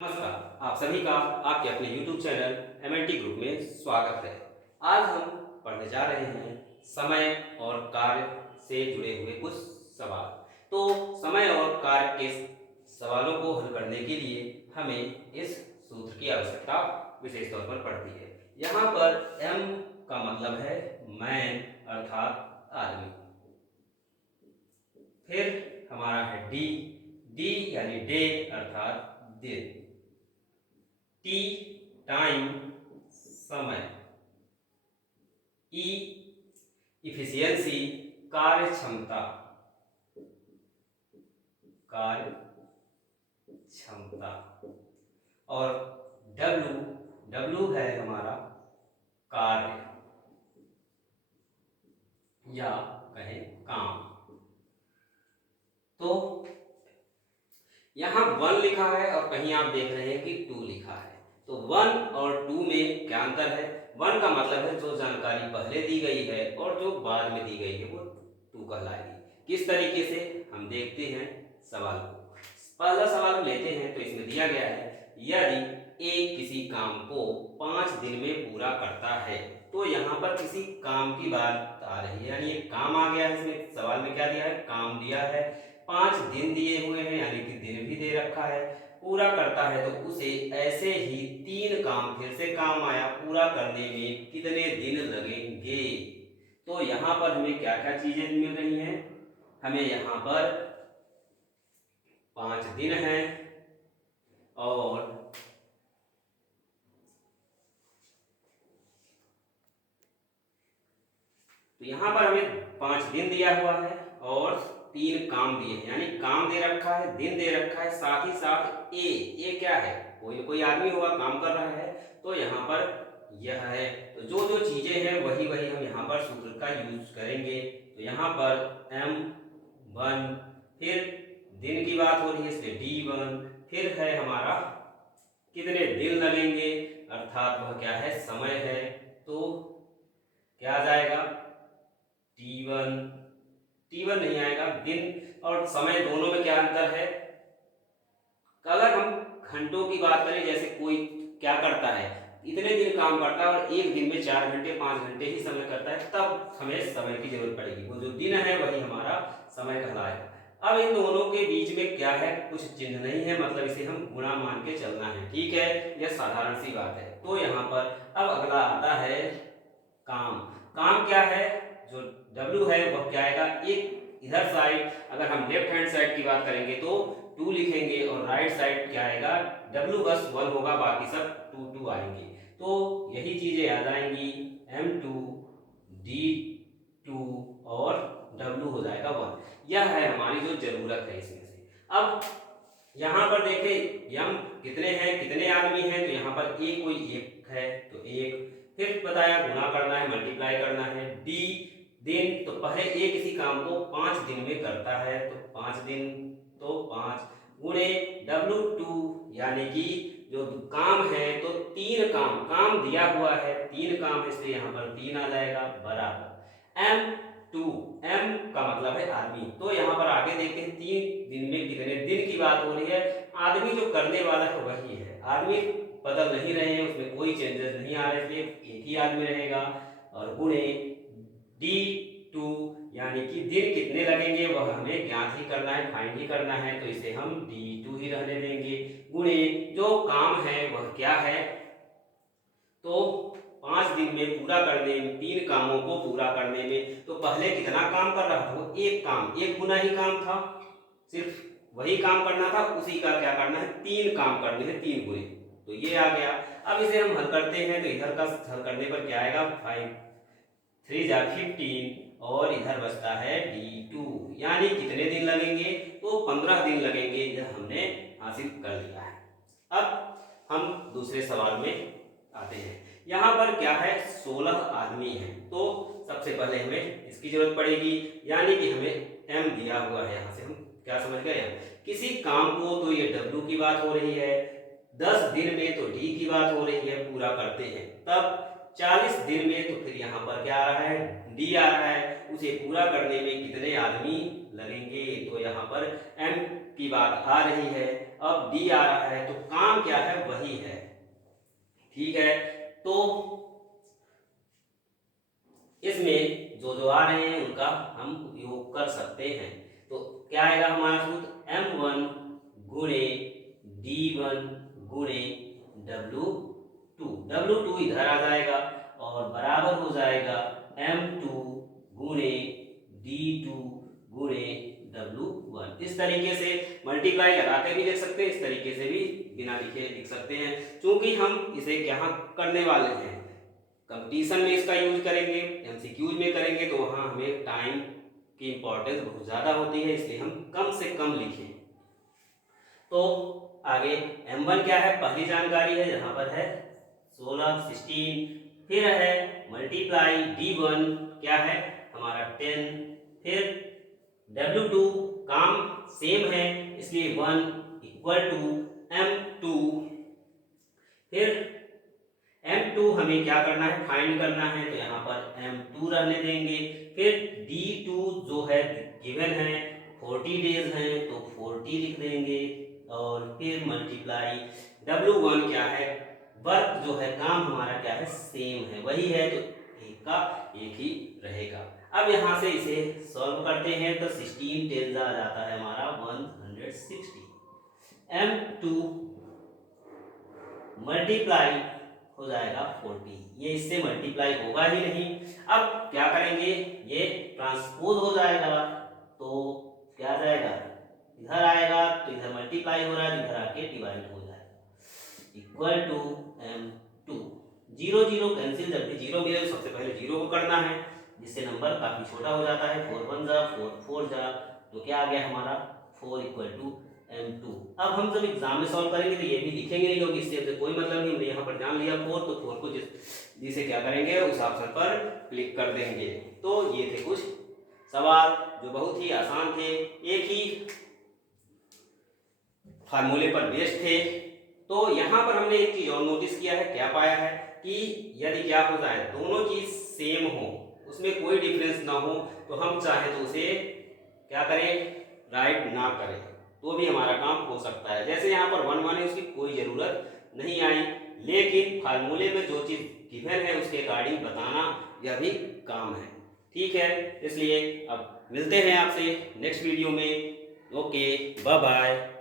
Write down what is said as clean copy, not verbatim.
नमस्कार, आप सभी का आपके अपने YouTube चैनल MNT ग्रुप में स्वागत है। आज हम पढ़ने जा रहे हैं समय और कार्य से जुड़े हुए कुछ सवाल। तो समय और कार्य के सवालों को हल करने के लिए हमें इस सूत्र की आवश्यकता विशेष तौर पर पड़ती है। यहाँ पर M का मतलब है मैन अर्थात आदमी। फिर हमारा है D यानी डे अर्थात दिन। टी टाइम समय। ई इफिशियंसी कार्य क्षमता। कार्य क्षमता। और डब्ल्यू है हमारा कार्य या कहें काम। तो यहाँ 1 लिखा है और कहीं आप देख रहे हैं कि 2 लिखा है। तो 1 और 2 में क्या अंतर है? 1 का मतलब है जो जानकारी पहले दी गई है और जो बाद में दी गई है वो 2 कहलाएगी। किस तरीके से हम देखते हैं सवाल को। पहला सवाल लेते हैं तो इसमें दिया गया है यदि एक किसी काम को 5 दिन में पूरा करता है। तो यहाँ पर किसी काम की बात आ रही है, यानी एक काम आ गया है। इसमें सवाल में क्या दिया है? काम दिया है। 5 दिन दिए हुए हैं, यानी कि दिन भी दे रखा है। पूरा करता है तो उसे ऐसे ही 3 काम, फिर से काम आया, पूरा करने में कितने दिन लगेंगे। तो यहाँ पर हमें क्या क्या चीजें मिल रही हैं? हमें यहाँ पर 5 दिन है और तो यहाँ पर हमें 5 दिन दिया हुआ है और 3 काम दिए हैं, यानी काम दे रखा है, दिन दे रखा है, साथ ही साथ ए क्या है? कोई कोई आदमी होगा, काम कर रहा है। तो यहाँ पर यह है। तो जो जो चीजें हैं वही वही हम यहाँ पर सूत्र का यूज करेंगे। तो यहाँ पर M1, फिर दिन की बात हो रही है इसलिए D1, फिर है हमारा कितने दिन लगेंगे अर्थात वह क्या है? समय है। तो क्या आ जाएगा? T1 नहीं आएगा। दिन और समय दोनों में क्या अंतर है? अगर हम घंटों की बात करें, जैसे कोई क्या करता है, इतने दिन काम करता है और एक दिन में 4 घंटे 5 घंटे ही समय करता है, तब हमें समय की जरूरत पड़ेगी। वो जो दिन है वही हमारा समय कहलाएगा। अब इन दोनों के बीच में क्या है? कुछ चिन्ह नहीं है, मतलब इसे हम गुणा मान के चलना है। ठीक है, यह साधारण सी बात है। तो यहाँ पर अब अगला आता है काम। काम क्या है? जो W है वह क्या आएगा? एक इधर साइड, अगर हम लेफ्ट हैंड साइड की बात करेंगे तो 2 लिखेंगे और राइट साइड क्या आएगा? W बस 1 होगा, बाकी सब 2 आएंगे। तो यही चीजें आ जाएंगी। M2 D2 और W हो जाएगा 1। यह है हमारी जो जरूरत है इसमें से। अब यहाँ पर देखें यम कितने हैं, कितने आदमी हैं। तो यहाँ पर ए कोई एक है तो एक, फिर बताया गुणा करना है, मल्टीप्लाई करना है। डी दिन, तो पहले ए किसी काम को 5 दिन में करता है तो 5 दिन, तो 5 गुणे W2, यानी कि जो काम है तो 3 काम, काम दिया हुआ है 3 काम है, इसलिए यहाँ पर 3 आ जाएगा बराबर M2। M का मतलब है आदमी। तो यहाँ पर आगे देखते हैं 3 दिन में कितने दिन की बात हो रही है। आदमी जो करने वाला है वही है, आदमी बदल नहीं रहे हैं, उसमें कोई चेंजेस नहीं आ रहे, इसलिए एक ही आदमी रहेगा। और गुणे D2, यानी कि दिन कितने लगेंगे वह हमें ज्ञात ही करना है, फाइंड ही करना है, तो इसे हम D2 ही रहने देंगे। गुणे जो काम है वह क्या है? तो 5 दिन में पूरा करने में, 3 कामों को पूरा करने में, तो पहले कितना काम कर रहा था? वो एक काम, एक गुना ही काम था, सिर्फ वही काम करना था। उसी का क्या करना है? 3 काम करने हैं, 3 गुने। तो ये आ गया। अब इसे हम हल करते हैं तो इधर का हल करने पर क्या आएगा? 5 3 जा 15 और इधर बचता है D2, यानी कितने दिन लगेंगे? तो 15 दिन लगेंगे। यह हमने हासिल कर लिया है। अब हम दूसरे सवाल में आते हैं। यहाँ पर क्या है? 16 आदमी हैं। तो सबसे पहले हमें इसकी जरूरत पड़ेगी, यानी कि हमें M दिया हुआ है। यहाँ से हम क्या समझ गए? किसी काम को, तो ये W की बात हो रही है, 10 दिन में तो D की बात हो रही है, पूरा करते हैं। तब 40 दिन में तो फिर यहाँ पर क्या आ रहा है? D आ रहा है। उसे पूरा करने में कितने आदमी लगेंगे? तो यहाँ पर M की बात आ रही है। अब D आ रहा है तो काम क्या ठीक है, तो इसमें जो जो आ रहे हैं उनका हम उपयोग कर सकते हैं। तो क्या आएगा हमारा सूत्र, m1 गुणे d1 गुणे w2, w2 इधर आ जाएगा और बराबर हो जाएगा m2 गुणे d2 गुणे w1। इस तरीके से मल्टीप्लाई लगा के भी लिख सकते हैं, इस तरीके से भी बिना लिखे लिख सकते हैं। क्योंकि हम इसे यहाँ करने वाले हैं, कंपटीशन में इसका यूज करेंगे, एमसीक्यूज में करेंगे, तो वहाँ हमें टाइम की इंपॉर्टेंस बहुत ज़्यादा होती है, इसलिए हम कम से कम लिखें। तो आगे m1 क्या है, पहली जानकारी है, यहाँ पर है 16 16, फिर है मल्टीप्लाई d1 क्या है हमारा 10, फिर w2 काम सेम है इसलिए 1 इक्वल टू m2, फिर m2 हमें क्या करना है, फाइंड करना है, तो यहाँ पर m2 रहने देंगे, फिर d2 जो है गिवन है 40 डेज हैं तो 40 लिख देंगे, और फिर मल्टीप्लाई w1 क्या है, वर्क जो है काम हमारा क्या है सेम है, वही है, तो एक का एक ही रहेगा। अब यहाँ से इसे सॉल्व करते हैं तो 16 10 आ जाता है हमारा 160, m2 मल्टीप्लाई हो जाएगा 40, ये इससे मल्टीप्लाई होगा ही नहीं। अब क्या करेंगे, ये ट्रांसपोज हो जाएगा, तो क्या आ जाएगा, इधर आएगा तो इधर मल्टीप्लाई हो रहा है, इधर आके डिवाइड हो जाएगा, इक्वल टू m2, 0 0 कैंसिल, जब भी 0 मिले तो सबसे पहले 0 को करना है, जिससे नंबर काफी छोटा हो जाता है, 4 1 जा 4 4 जा, तो क्या आ गया हमारा 4 इक्वल टू m2। अब हम जब एग्जाम में सॉल्व करेंगे तो ये भी लिखेंगे नहीं, क्योंकि इससे कोई मतलब नहीं, हमने यहाँ पर जान लिया 4, तो 4 को जिसे क्या करेंगे उस ऑप्शन पर क्लिक कर देंगे। तो ये थे कुछ सवाल जो बहुत ही आसान थे, एक ही फार्मूले पर बेस्ड थे। तो यहाँ पर हमने एक चीज और नोटिस किया है, क्या पाया है कि यदि क्या हो जाए दोनों चीज सेम हो, उसमें कोई डिफरेंस ना हो, तो हम चाहे तो उसे क्या करें, राइट ना करें, तो भी हमारा काम हो सकता है। जैसे यहाँ पर 1 1 है, उसकी कोई जरूरत नहीं आई, लेकिन फार्मूले में जो चीज गिवन है उसके अकॉर्डिंग बताना यह भी काम है, ठीक है। इसलिए अब मिलते हैं आपसे नेक्स्ट वीडियो में, ओके बाय बाय।